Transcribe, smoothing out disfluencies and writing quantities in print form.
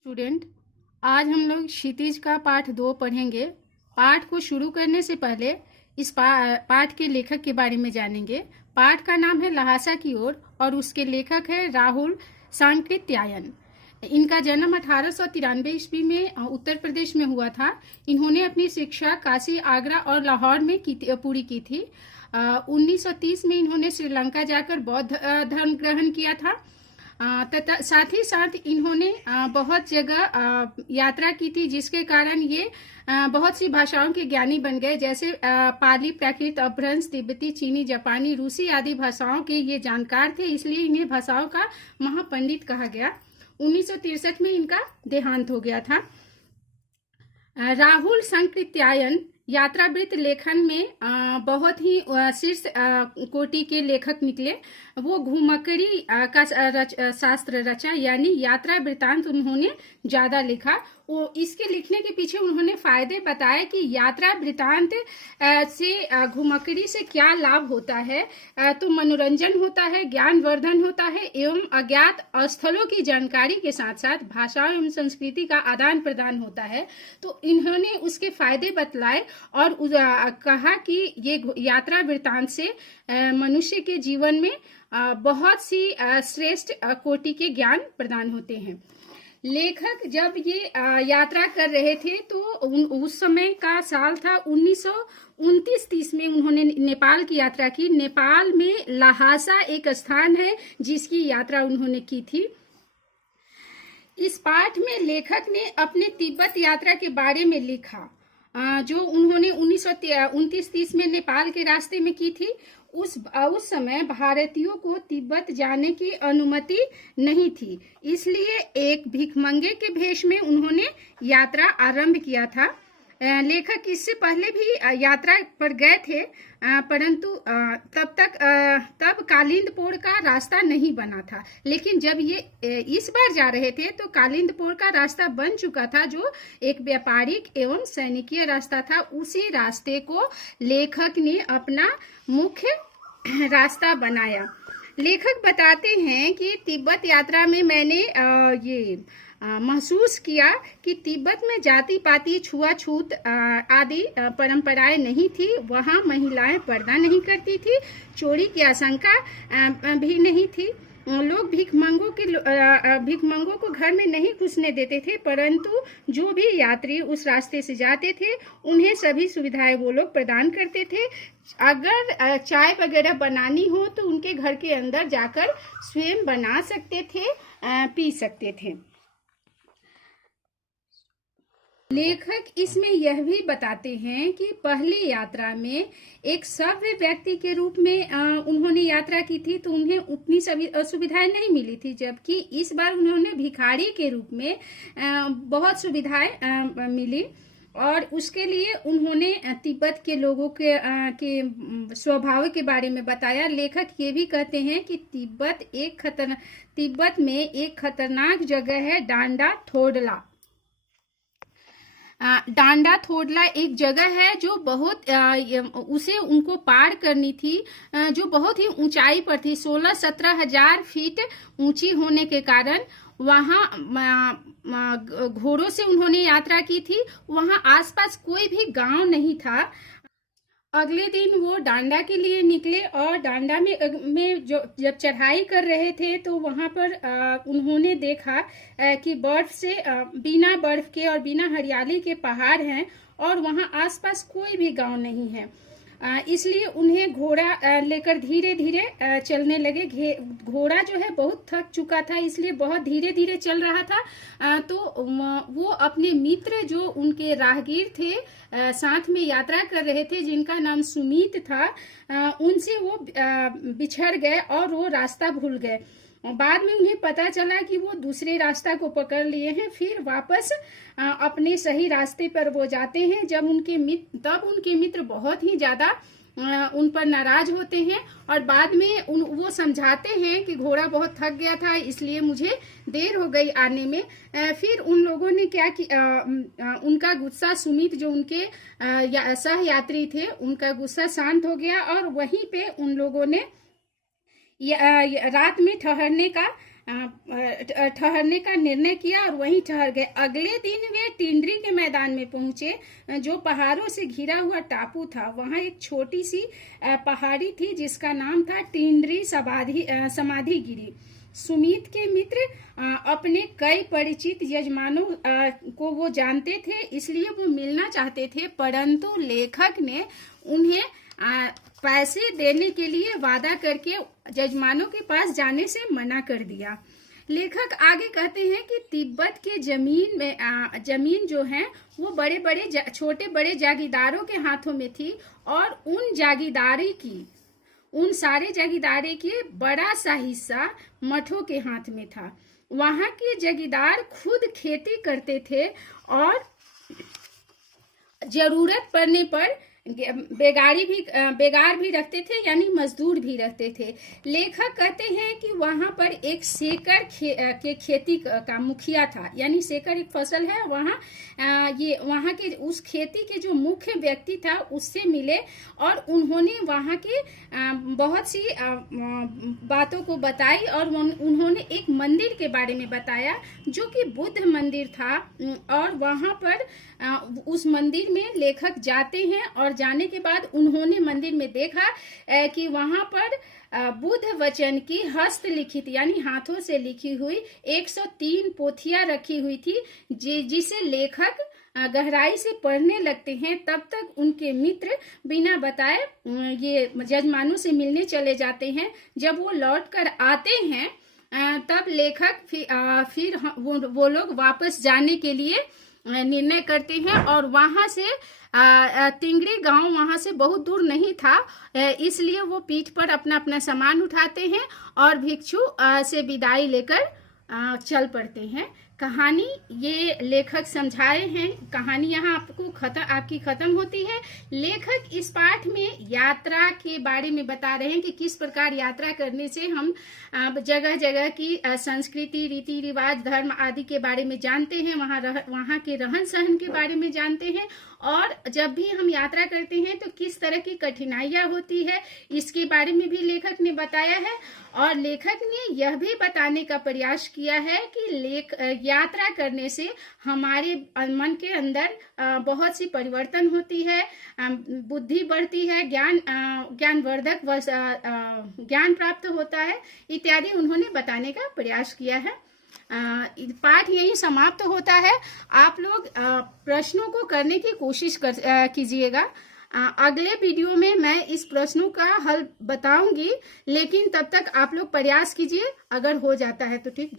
Student, आज हम लोग क्षितिज का पाठ 2 पढ़ेंगे। पाठ को शुरू करने से पहले इस पाठ के लेखक के बारे में जानेंगे। पाठ का नाम है ल्हासा की ओर और उसके लेखक है राहुल सांकृत्यायन। इनका जन्म 1893 ईस्वी में उत्तर प्रदेश में हुआ था। इन्होंने अपनी शिक्षा काशी, आगरा और लाहौर में पूरी की थी। 1930 में इन्होंने श्रीलंका जाकर बौद्ध धर्म ग्रहण किया था। तथा साथ ही साथ इन्होंने बहुत जगह यात्रा की थी, जिसके कारण ये बहुत सी भाषाओं के ज्ञानी बन गए, जैसे पाली, प्राकृत, अपभ्रंश, तिब्बती, चीनी, जापानी, रूसी आदि भाषाओं के ये जानकार थे, इसलिए इन्हें भाषाओं का महापंडित कहा गया। 1963 में इनका देहांत हो गया था। राहुल सांकृत्यायन यात्रावृत्त लेखन में बहुत ही शीर्ष कोटि के लेखक निकले। वो घुमक्कड़ी का शास्त्र रचा, यानी यात्रा वृत्तांत उन्होंने ज्यादा लिखा। वो इसके लिखने के पीछे उन्होंने फायदे बताए कि यात्रा वृत्तांत से घुमक्कड़ी से क्या लाभ होता है। तो मनोरंजन होता है, ज्ञानवर्धन होता है एवं अज्ञात स्थलों की जानकारी के साथ साथ भाषाओं एवं संस्कृति का आदान प्रदान होता है। तो इन्होंने उसके फायदे बतलाए और कहा कि ये यात्रा वृत्तांत से मनुष्य के जीवन में बहुत सी श्रेष्ठ कोटि के ज्ञान प्रदान होते हैं। लेखक जब ये यात्रा कर रहे थे तो उस समय का साल था 1929-30 में उन्होंने नेपाल की यात्रा की। नेपाल में ल्हासा एक स्थान है जिसकी यात्रा उन्होंने की थी। इस पाठ में लेखक ने अपने तिब्बत यात्रा के बारे में लिखा, जो उन्होंने 1929-30 में नेपाल के रास्ते में की थी। उस समय भारतीयों को तिब्बत जाने की अनुमति नहीं थी, इसलिए एक भिखमंगे के भेष में उन्होंने यात्रा आरंभ किया था। लेखक इससे पहले भी यात्रा पर गए थे, परंतु तब कालिंदपोर का रास्ता नहीं बना था। लेकिन जब ये इस बार जा रहे थे तो कालिंदपोर का रास्ता बन चुका था, जो एक व्यापारिक एवं सैनिकीय रास्ता था। उसी रास्ते को लेखक ने अपना मुख्य रास्ता बनाया। लेखक बताते हैं कि तिब्बत यात्रा में मैंने महसूस किया कि तिब्बत में जाति पाति, छुआछूत आदि परंपराएं नहीं थी। वहां महिलाएं पर्दा नहीं करती थी, चोरी की आशंका भी नहीं थी। लोग भिखमंगों को घर में नहीं घुसने देते थे, परंतु जो भी यात्री उस रास्ते से जाते थे उन्हें सभी सुविधाएं वो लोग प्रदान करते थे। अगर चाय वगैरह बनानी हो तो उनके घर के अंदर जाकर स्वयं बना सकते थे, पी सकते थे। लेखक इसमें यह भी बताते हैं कि पहली यात्रा में एक सभ्य व्यक्ति के रूप में उन्होंने यात्रा की थी, तो उन्हें उतनी सुविधाएं नहीं मिली थी, जबकि इस बार उन्होंने भिखारी के रूप में बहुत सुविधाएं मिली। और उसके लिए उन्होंने तिब्बत के लोगों के स्वभाव के बारे में बताया। लेखक ये भी कहते हैं कि तिब्बत में एक खतरनाक जगह है, डांडा थोडला। डांडा थोडला एक जगह है जो बहुत उसे उनको पार करनी थी, जो बहुत ही ऊंचाई पर थी। 16-17 हजार फीट ऊंची होने के कारण वहां घोड़ों से उन्होंने यात्रा की थी। वहां आसपास कोई भी गांव नहीं था। अगले दिन वो डांडा के लिए निकले और डांडा में जब चढ़ाई कर रहे थे तो वहां पर उन्होंने देखा कि बर्फ से बिना बर्फ के और बिना हरियाली के पहाड़ हैं और वहां आसपास कोई भी गांव नहीं है। इसलिए उन्हें घोड़ा लेकर धीरे धीरे चलने लगे। घोड़ा जो है बहुत थक चुका था, इसलिए बहुत धीरे धीरे चल रहा था। तो वो अपने मित्र जो उनके राहगीर थे, साथ में यात्रा कर रहे थे, जिनका नाम सुमित था, उनसे वो बिछड़ गए और वो रास्ता भूल गए। बाद में उन्हें पता चला कि वो दूसरे रास्ता को पकड़ लिए हैं। फिर वापस अपने सही रास्ते पर वो जाते हैं। तब उनके मित्र बहुत ही ज्यादा उन पर नाराज होते हैं और बाद में वो समझाते हैं कि घोड़ा बहुत थक गया था, इसलिए मुझे देर हो गई आने में। फिर उन लोगों ने क्या किया, उनका गुस्सा, सुमित जो उनके सह यात्री थे, उनका गुस्सा शांत हो गया और वहीं पे उन लोगों ने रात में ठहरने का ठहरने का निर्णय किया और वहीं ठहर गए। अगले दिन वे टिंडरी के मैदान में पहुंचे, जो पहाड़ों से घिरा हुआ टापू था। वहां एक छोटी सी पहाड़ी थी जिसका नाम था टिंडरी समाधि गिरी। सुमित के मित्र अपने कई परिचित यजमानों को वो जानते थे, इसलिए वो मिलना चाहते थे, परंतु लेखक ने उन्हें पैसे देने के लिए वादा करके यजमानों के पास जाने से मना कर दिया। लेखक आगे कहते हैं कि तिब्बत के जमीन जो है वो छोटे बड़े जागीरदारों के हाथों में थी, और उन सारे जागीरदारी के बड़ा सा हिस्सा मठों के हाथ में था। वहां के जागीरदार खुद खेती करते थे और जरूरत पड़ने पर बेगार भी रखते थे, यानी मजदूर भी रखते थे। लेखक कहते हैं कि वहां पर एक सेकर के खेती का मुखिया था, यानी सेकर एक फसल है, वहां के उस खेती के जो मुख्य व्यक्ति था उससे मिले, और उन्होंने वहां के बहुत सी बातों को बताई, और उन्होंने एक मंदिर के बारे में बताया जो कि बुद्ध मंदिर था। और वहां पर उस मंदिर में लेखक जाते हैं, और जाने के बाद उन्होंने मंदिर में देखा कि वहां पर बुद्ध वचन की हस्तलिखित यानी हाथों से लिखी हुई 103 पोथियां रखी हुई थी, जिसे लेखक गहराई से पढ़ने लगते हैं। तब तक उनके मित्र बिना बताए ये यजमानों से मिलने चले जाते हैं। जब वो लौट कर आते हैं तब लेखक फिर वो लोग वापस जाने के लिए निर्णय करते हैं, और वहां से तिंगरी गांव वहां से बहुत दूर नहीं था, इसलिए वो पीठ पर अपना अपना सामान उठाते हैं और भिक्षु से विदाई लेकर चल पड़ते हैं। कहानी ये लेखक समझाए हैं, कहानी यहाँ आपकी खत्म होती है। लेखक इस पाठ में यात्रा के बारे में बता रहे हैं कि किस प्रकार यात्रा करने से हम जगह जगह की संस्कृति, रीति रिवाज, धर्म आदि के बारे में जानते हैं, वहाँ के रहन सहन के बारे में जानते हैं, और जब भी हम यात्रा करते हैं तो किस तरह की कठिनाइयां होती है इसके बारे में भी लेखक ने बताया है। और लेखक ने यह भी बताने का प्रयास किया है कि यात्रा करने से हमारे मन के अंदर बहुत सी परिवर्तन होती है, बुद्धि बढ़ती है, ज्ञानवर्धक ज्ञान प्राप्त होता है इत्यादि उन्होंने बताने का प्रयास किया है। पाठ यही समाप्त होता है। आप लोग प्रश्नों को करने की कोशिश कीजिएगा। अगले वीडियो में मैं इस प्रश्नों का हल बताऊंगी, लेकिन तब तक आप लोग प्रयास कीजिए, अगर हो जाता है तो ठीक।